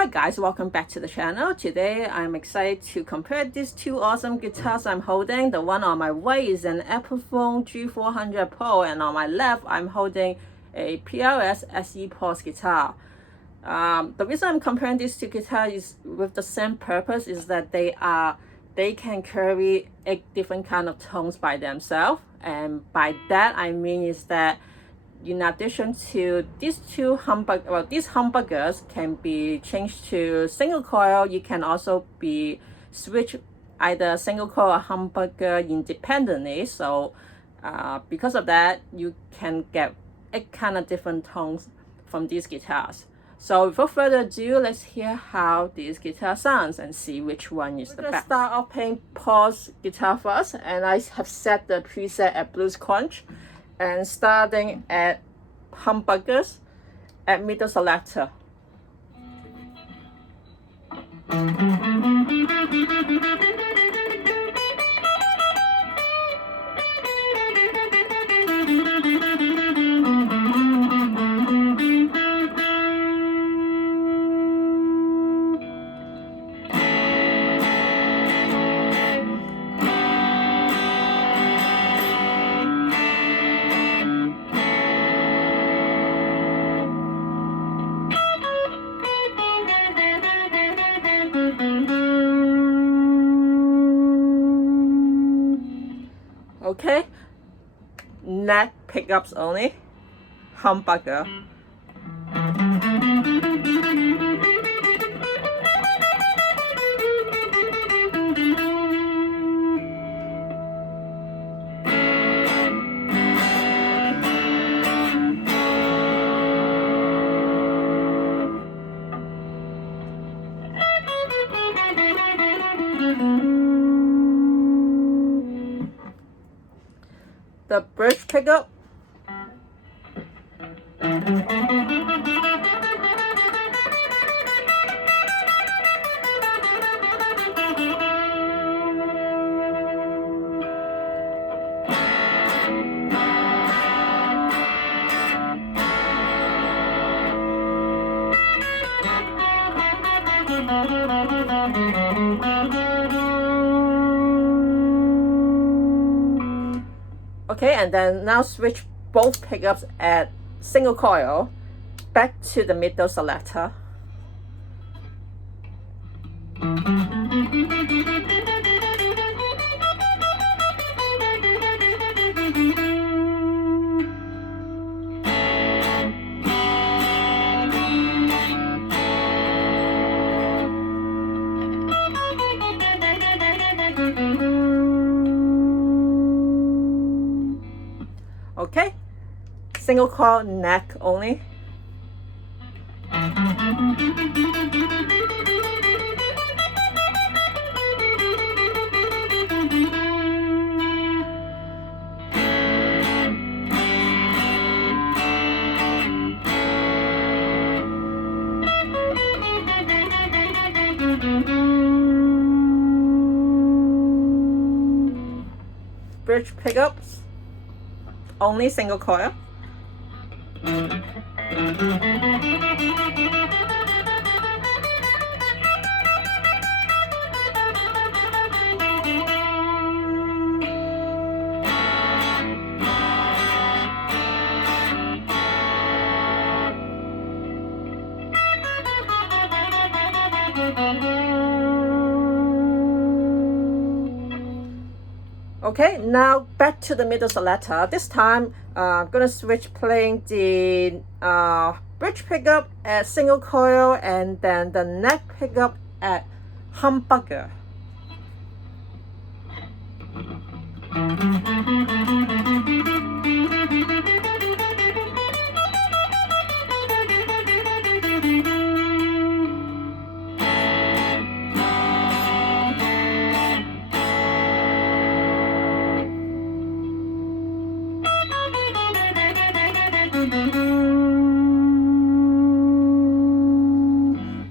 Hi guys, welcome back to the channel. Today I'm excited to compare these two awesome guitars I'm holding. The one on my right is an Epiphone G400 Pro, and on my left I'm holding a PRS SE Paul guitar. The reason I'm comparing these two guitars is with the same purpose, is that they can carry 8 different kind of tones by themselves, and by that I mean is that in addition to these these humbuckers can be changed to single coil. You can also be switch either single coil or humbucker independently. So because of that, you can get 8 kind of different tones from these guitars. So without further ado, let's hear how this guitar sounds and see which one is the best. Let's start off playing Paul's guitar first, and I have set the preset at Blues Crunch, and starting at humbuckers at middle selector. Okay, neck pickups only, humbucker. The bridge pickup. Okay, and then now switch both pickups at single coil back to the middle selector. Okay, single coil neck only. Bridge pickups only, single coil. Okay, now back to the middle selector. This time I'm gonna switch playing the bridge pickup at single coil, and then the neck pickup at humbucker.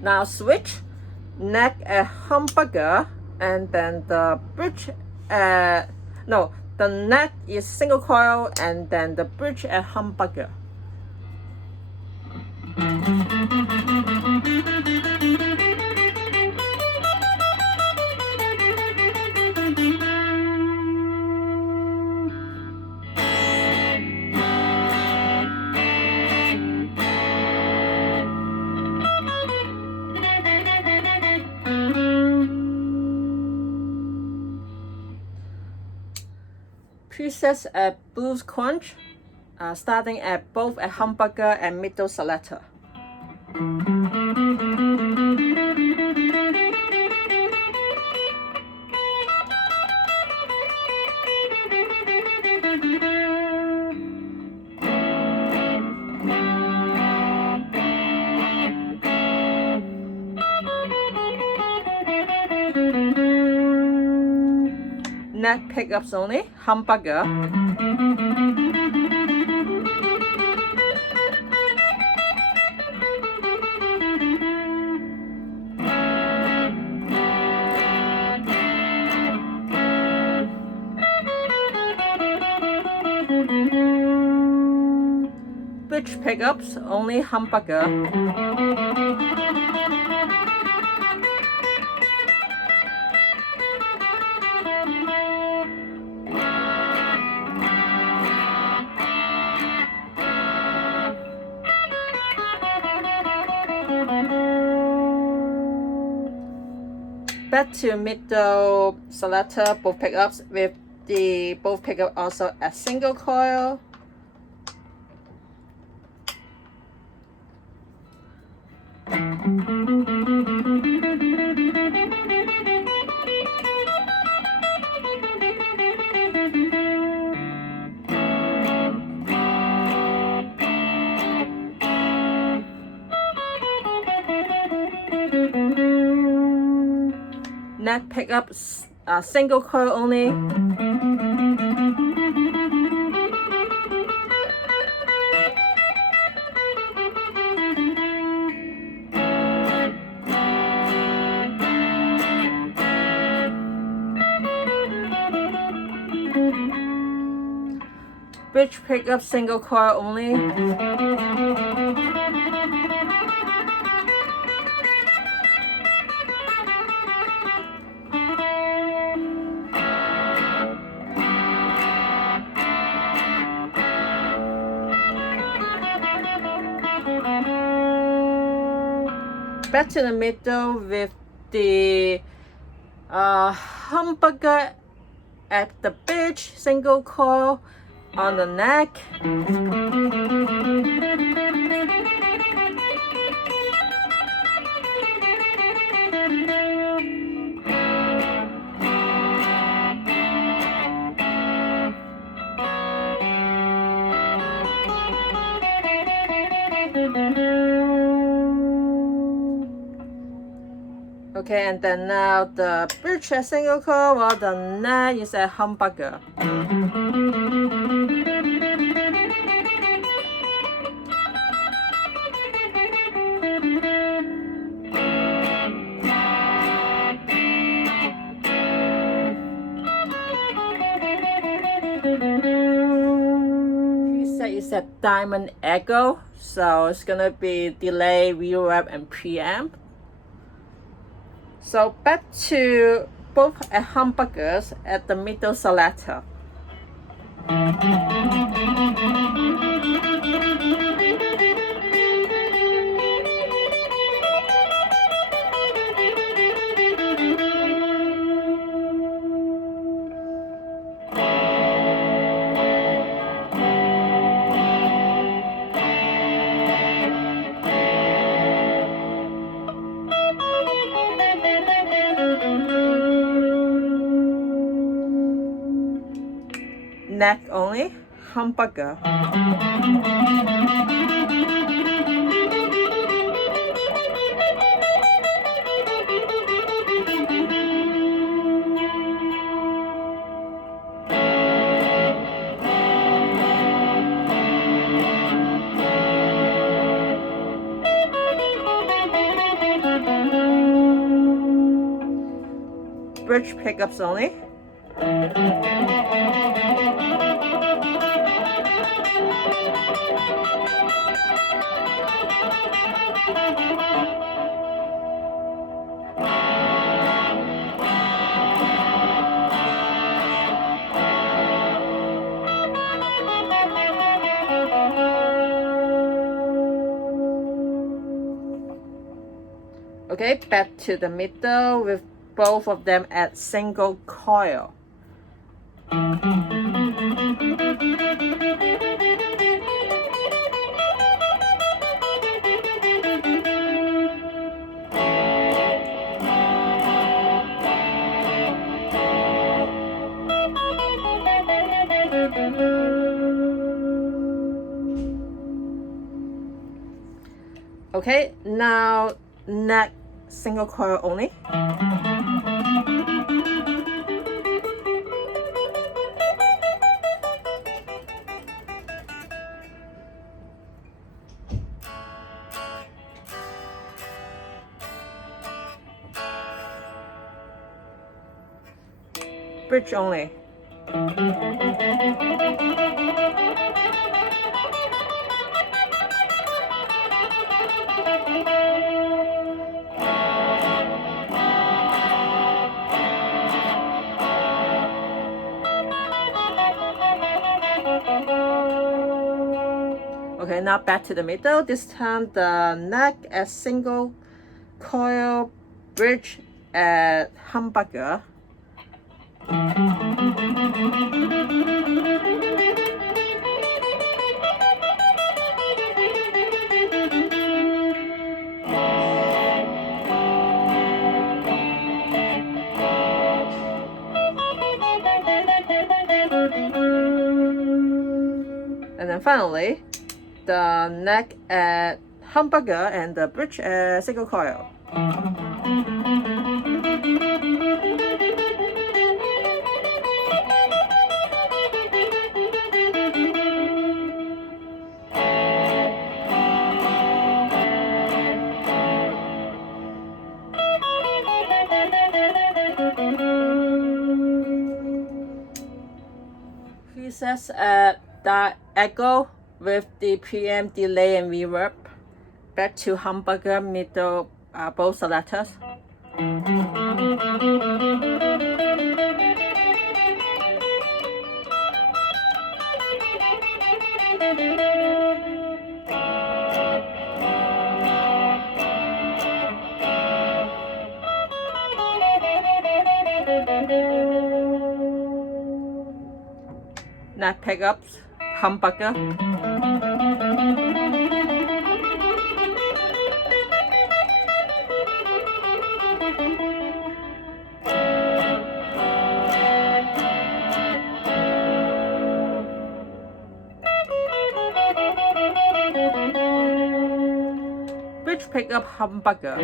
Now switch neck at humbucker, and then the bridge at, no, the neck is single coil, and then the bridge at humbucker. presets at Blues Crunch, starting at both a humbucker and middle selector. Neck pickups only, humbucker. Bridge pickups only, humbucker. Back to middle selector, both pickups with the both pickup also a single coil. Neck pickups, single coil only. Bridge pickup, single coil only. Back to the middle with the humbucker at the bridge, single coil on the neck. Okay, and then now the bridge is single coil while the neck is a humbucker. Preset is a Diamond Echo, so it's gonna be delay, reverb, and preamp. So back to both humbuckers at the middle selector. Neck only, humbucker. Bridge pickups only. Okay, back to the middle with both of them at single coil. Okay, now neck single coil only. Bridge only. Okay, now back to the middle. This time the neck as single coil, bridge at humbucker. And then finally, the neck at humbucker and the bridge at single coil. Presets at the echo with the PM delay and reverb. Back to humbucker middle, both selectors. Neck pickups, humbucker. Bridge pickup, humbucker.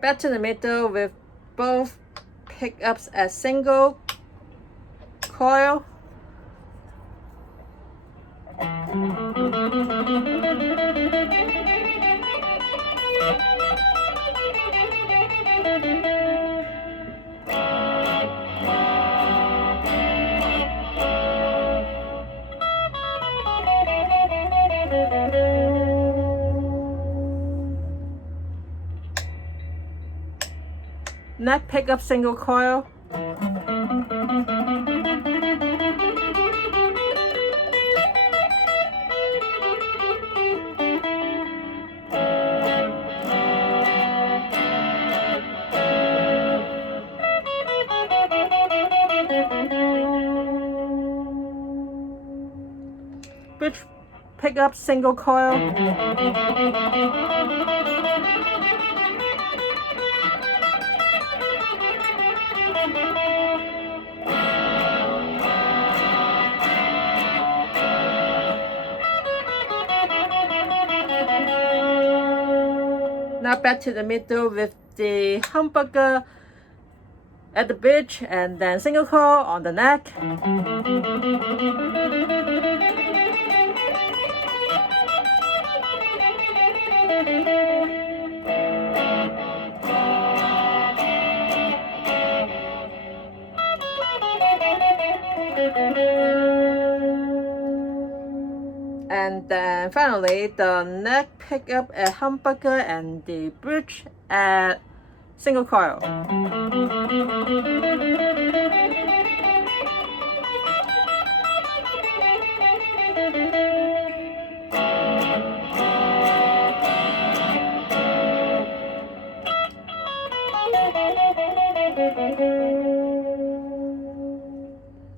Back to the middle with both pickups as single coil. Neck pickup single coil. Bridge pickup single coil. Now back to the middle with the humbucker at the bridge and then single coil on the neck. And then finally the neck pickup at humbucker and the bridge at single coil.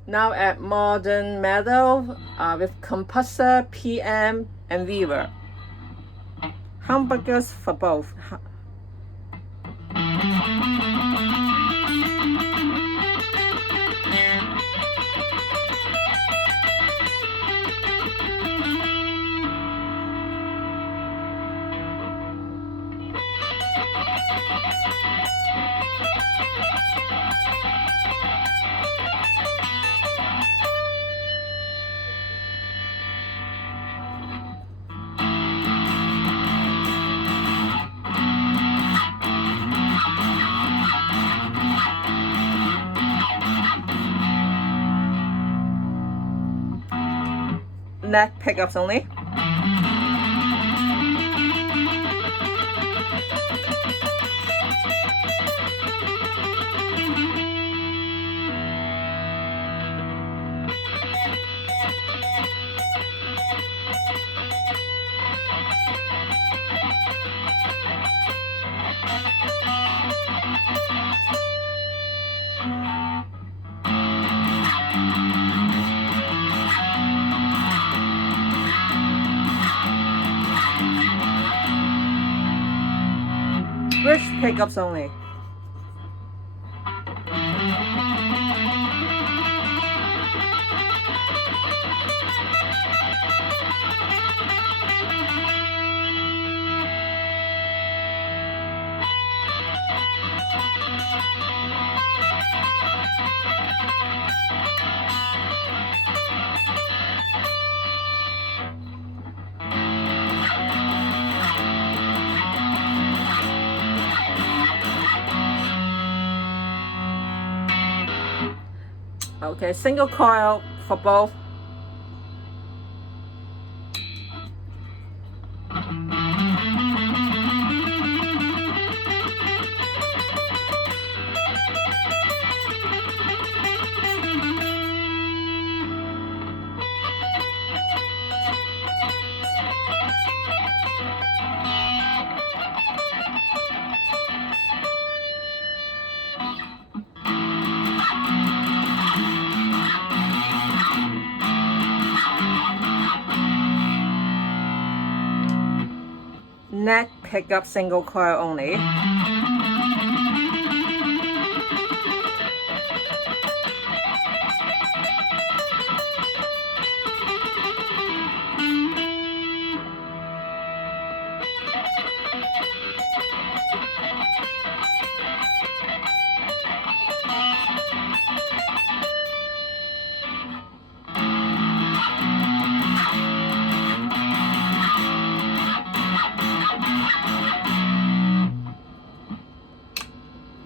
Now at modern metal, with compressor, PM, and reverb. Humbuckers for both. Neck pickups only. Bridge pickups only. Okay, single coil for both. Neck pickup single coil only.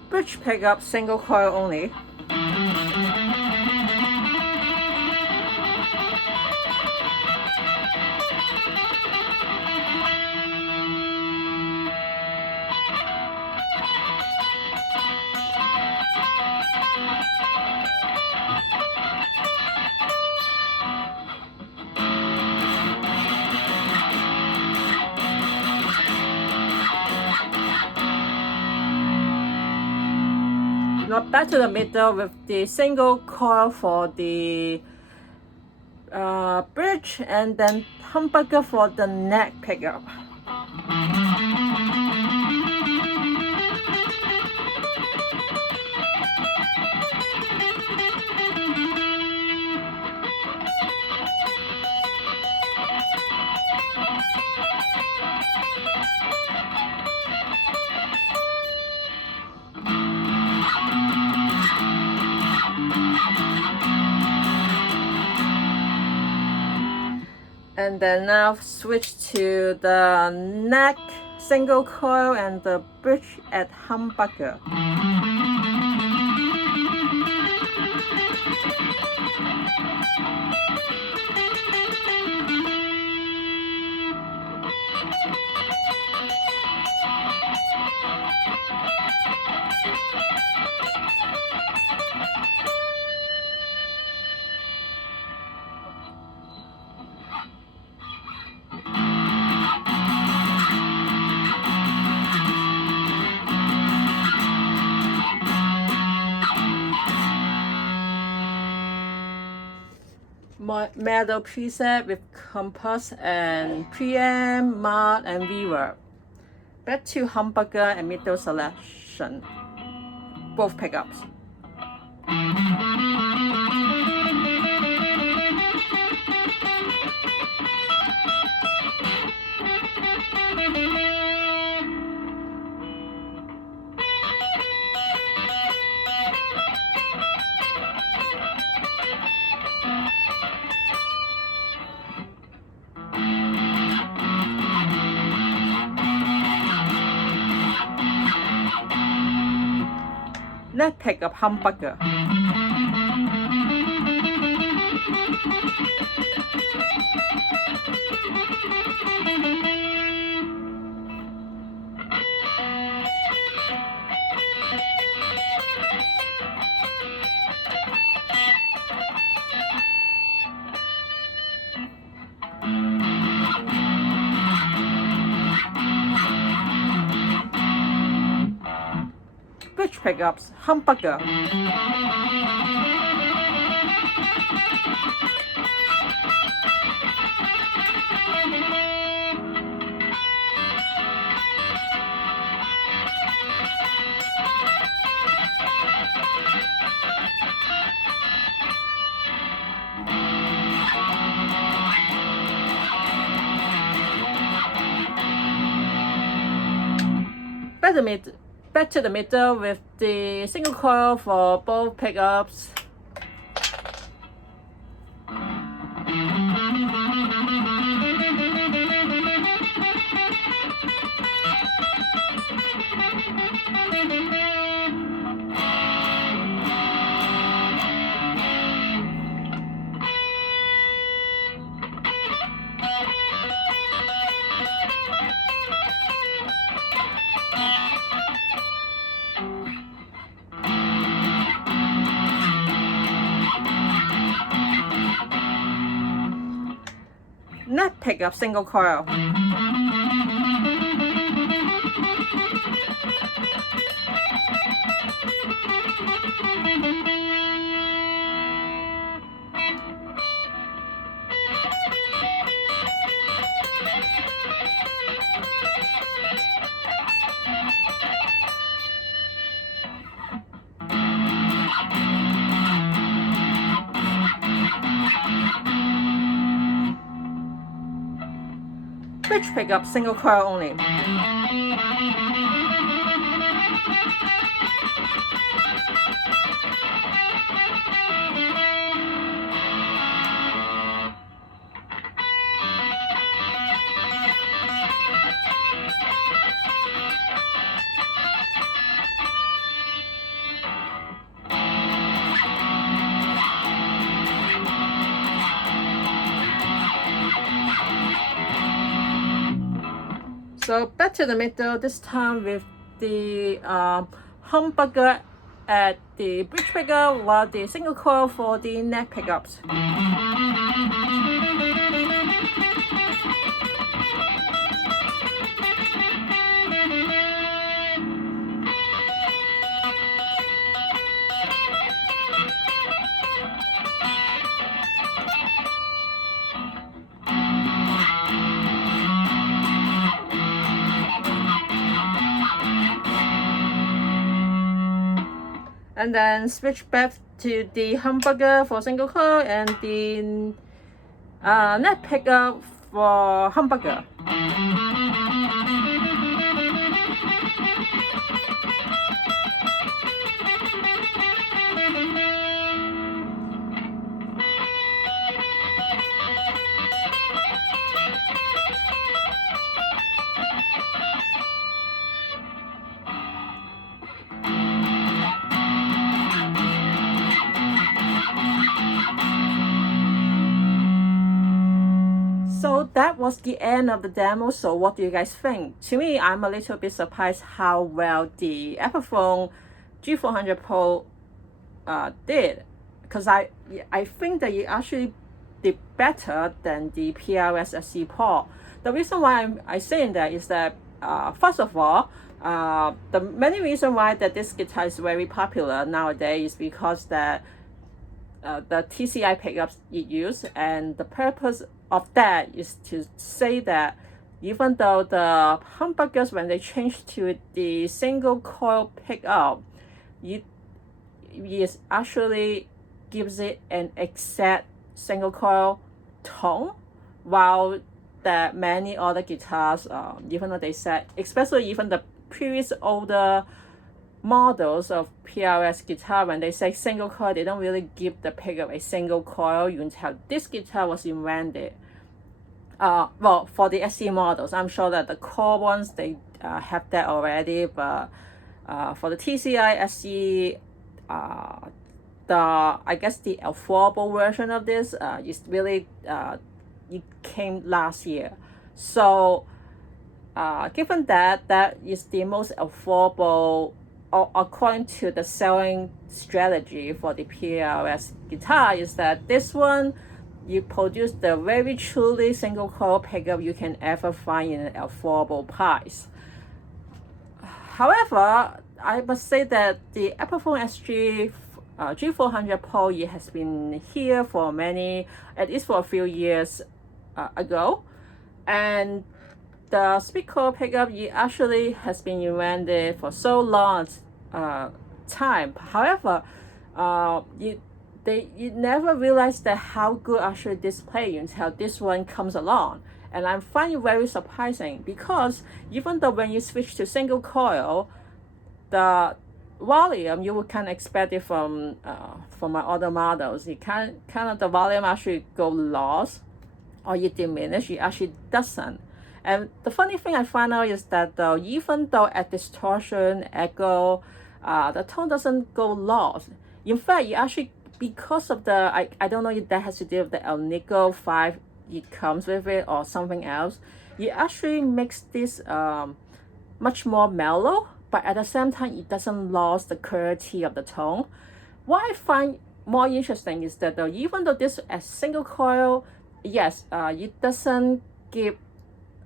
Bridge pickup single coil only. Now back to the middle with the single coil for the bridge, and then humbucker for the neck pickup. And then now switch to the neck single coil and the bridge at humbucker. metal preset with compass and preamp, mod, and reverb. Back to humbucker and middle selection, both pickups. Neck pickup humbucker. Bridge pickups humbucker. Back to the middle with the single coil for both pickups. Neck pickup single coil. Bridge pickup single coil only. So back to the middle, this time with the humbucker at the bridge pickup, while the single coil for the neck pickups. And then switch back to the humbucker for single coil and the neck pickup for humbucker. So that was the end of the demo. So what do you guys think? To me, I'm a little bit surprised how well the Epiphone G400 Pro did, because I think that it actually did better than the PRS SE Paul. The reason why I'm saying that is that first of all, the many reason why that this guitar is very popular nowadays is because that the TCI pickups it used, and the purpose of that is to say that even though the humbuckers, when they change to the single coil pickup, it actually gives it an exact single coil tone, while that many other guitars, even though they said, especially even the previous older models of PRS guitar, when they say single coil, they don't really give the pickup a single coil until this guitar was invented. Well, for the SE models, I'm sure that the core ones, they have that already, but for the TCI SE, I guess the affordable version of this is really it came last year. So given that is the most affordable, or according to the selling strategy for the PRS guitar, is that this one, you produce the very truly single coil pickup you can ever find in an affordable price. However, I must say that the Epiphone SG G400 Pro, it has been here for at least for a few years ago, and the speed coil pickup, it actually has been invented for so long time. However, you never realized that how good actually this play until this one comes along. And I find it very surprising, because even though when you switch to single coil, the volume, you would kind of expect it from my other models, it kind of the volume actually go lost or it diminish. It actually doesn't. And the funny thing I find out is that even though at distortion, echo, the tone doesn't go lost. In fact, it actually, because of the, I don't know if that has to do with the Alnico 5 it comes with it or something else, it actually makes this much more mellow, but at the same time, it doesn't lose the clarity of the tone. What I find more interesting is that even though this as single coil, yes, it doesn't give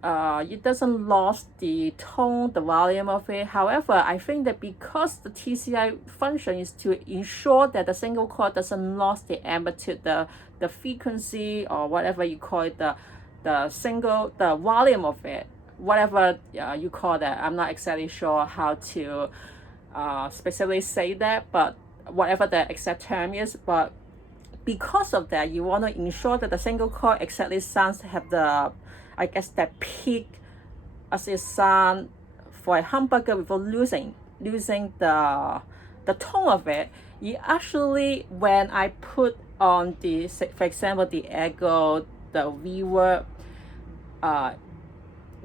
it doesn't lose the tone, the volume of it. However, I think that because the TCI function is to ensure that the single coil doesn't lose the amplitude, the frequency, or whatever you call it, the volume of it, whatever you call that. I'm not exactly sure how to specifically say that, but whatever the exact term is. But because of that, you want to ensure that the single coil exactly sounds have the, I guess, that peak as it sound for a humbucker without losing the tone of it. You actually, when I put on the, for example, the echo, the reverb,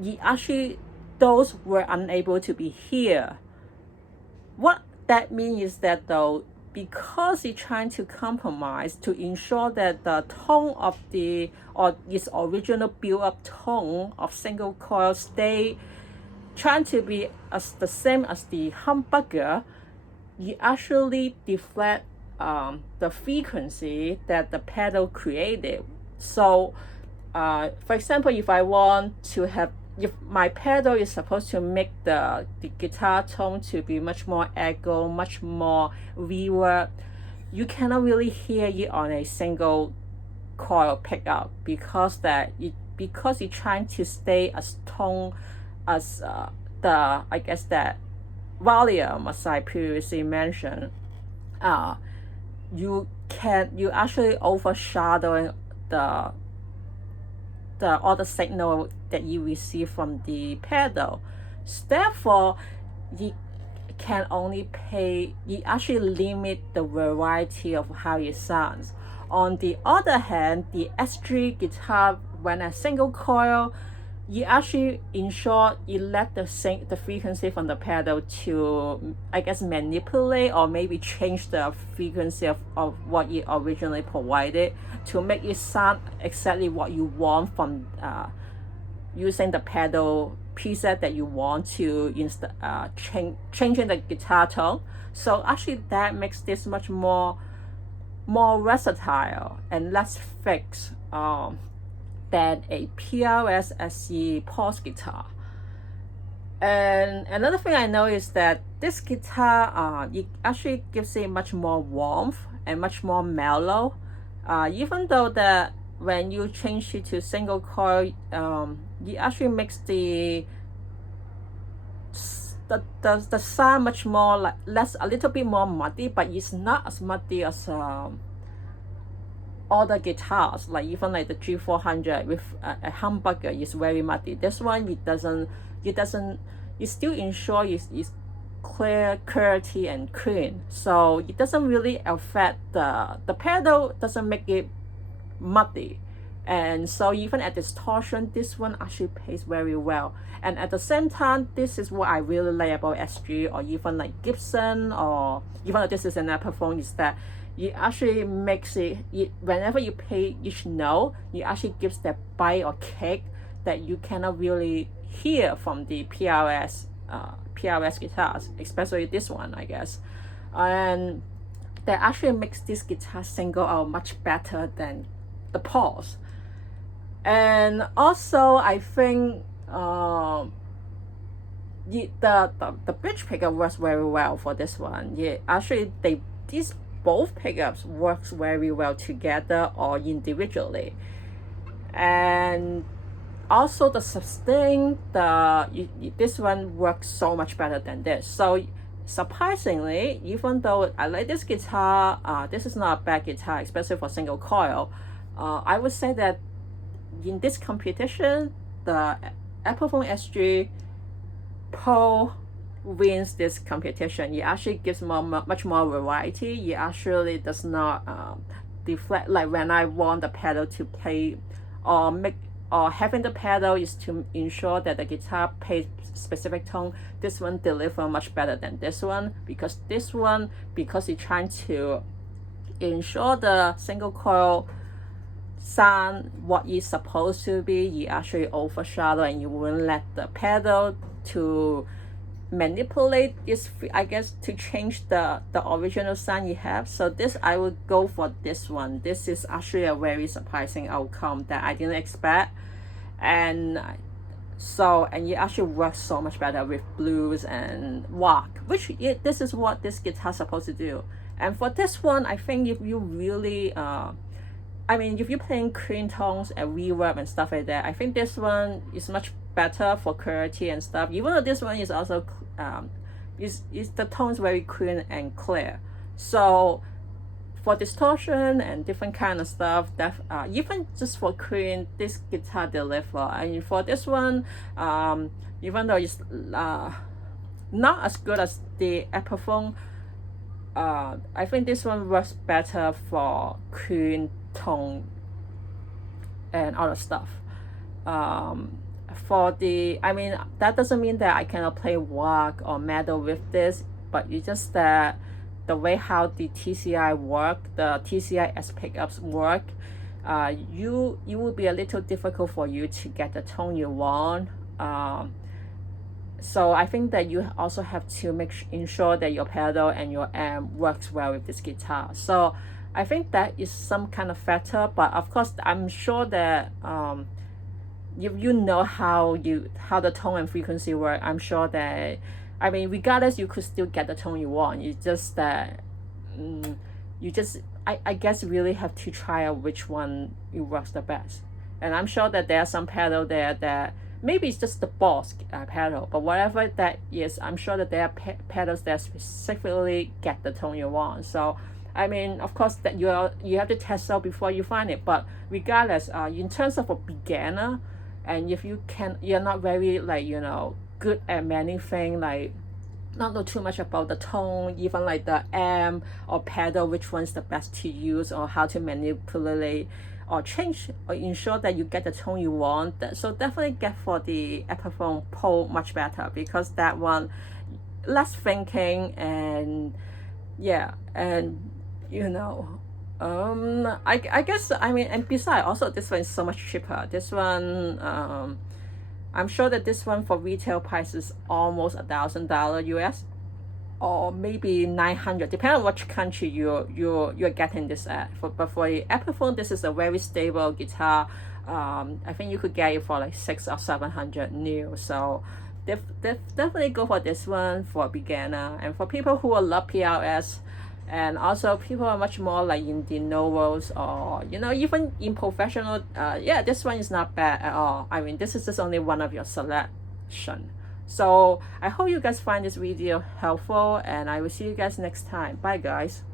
you actually, those were unable to be here. What that means is that because you're trying to compromise to ensure that the tone of its original build-up tone of single coil stay trying to be the same as the humbucker, you actually deflect the frequency that the pedal created. So for example, if I want to have, if my pedal is supposed to make the guitar tone to be much more echo, much more reverb, you cannot really hear it on a single coil pickup, because you're trying to stay as tone as I guess that volume, as I previously mentioned. You actually overshadowing the other signal that you receive from the pedal. Therefore, you can only you actually limit the variety of how it sounds. On the other hand, the SG guitar, when a single coil, you actually ensure you let the frequency from the pedal to, I guess, manipulate or maybe change the frequency of what you originally provided to make it sound exactly what you want from using the pedal preset that you want to changing the guitar tone. So actually that makes this much more versatile and less fixed than a PRS SE Paul guitar. And another thing I know is that this guitar, it actually gives it much more warmth and much more mellow. Even though that when you change it to single coil, it actually makes the sound much more like a little bit more muddy, but it's not as muddy as other guitars, like even like the G400 with a humbucker is very muddy. This one, it still ensure it's clear, clarity, and clean. So it doesn't really affect the pedal, doesn't make it muddy. And so even at distortion, this one actually plays very well. And at the same time, this is what I really like about SG or even like Gibson, or even though this is an Epiphone, is that it actually makes it, whenever you play each note, it actually gives that bite or kick that you cannot really hear from the PRS guitars, especially this one, I guess. And that actually makes this guitar single out much better than the Pauls. And also, I think the bridge pickup works very well for this one. Yeah, actually, these both pickups works very well together or individually. And also the sustain, this one works so much better than this. So surprisingly, even though I like this guitar, this is not a bad guitar, especially for single coil. I would say that in this competition, the Epiphone SG Paul wins this competition. It actually gives much more variety. It actually does not deflect, like when I want the pedal to play or having the pedal is to ensure that the guitar plays specific tone. This one delivers much better than this one, because this one, because it's trying to ensure the single coil sound what it's supposed to be, you actually overshadow and you won't let the pedal to manipulate this, I guess, to change the original sound you have. So this, I would go for this one. This is actually a very surprising outcome that I didn't expect. And it actually works so much better with blues and rock, which this is what this guitar is supposed to do. And for this one, I think if you really if you're playing clean tones and reverb and stuff like that, I think this one is much better for clarity and stuff. Even though this one is also the tones very clean and clear. So for distortion and different kind of stuff, that even just for clean, this guitar deliver. And for this one, even though it's not as good as the Epiphone, I think this one works better for clean tone and other stuff. That doesn't mean that I cannot play rock or metal with this, but it's just that the way how the TCI work, the TCI S pickups work, it will be a little difficult for you to get the tone you want. So I think that you also have to ensure that your pedal and your amp works well with this guitar. So I think that is some kind of factor, but of course I'm sure that if you know how the tone and frequency work, I'm sure that regardless, you could still get the tone you want. It's just that I guess really have to try out which one it works the best. And I'm sure that there are some pedal there that maybe it's just the Boss pedal, but whatever that is, I'm sure that there are pedals that specifically get the tone you want. So of course that you have to test out before you find it. But regardless, in terms of a beginner, and if you're not very good at many things, like not know too much about the tone, even like the amp or pedal, which one's the best to use or how to manipulate or change or ensure that you get the tone you want. So definitely get for the Epiphone Paul much better, because that one less thinking and I guess and besides also this one is so much cheaper. This one I'm sure that this one for retail price is almost $1,000 US, or maybe 900, depending on which country you're getting this at. But for the Epiphone, this is a very stable guitar. I think you could get it for like 600 or 700 new. So definitely go for this one for beginner, and for people who will love PRS, and also people are much more like in the novels, or you know, even in professional. Yeah, this one is not bad at all. I mean, this is just only one of your selection. So I hope you guys find this video helpful, and I will see you guys next time. Bye guys.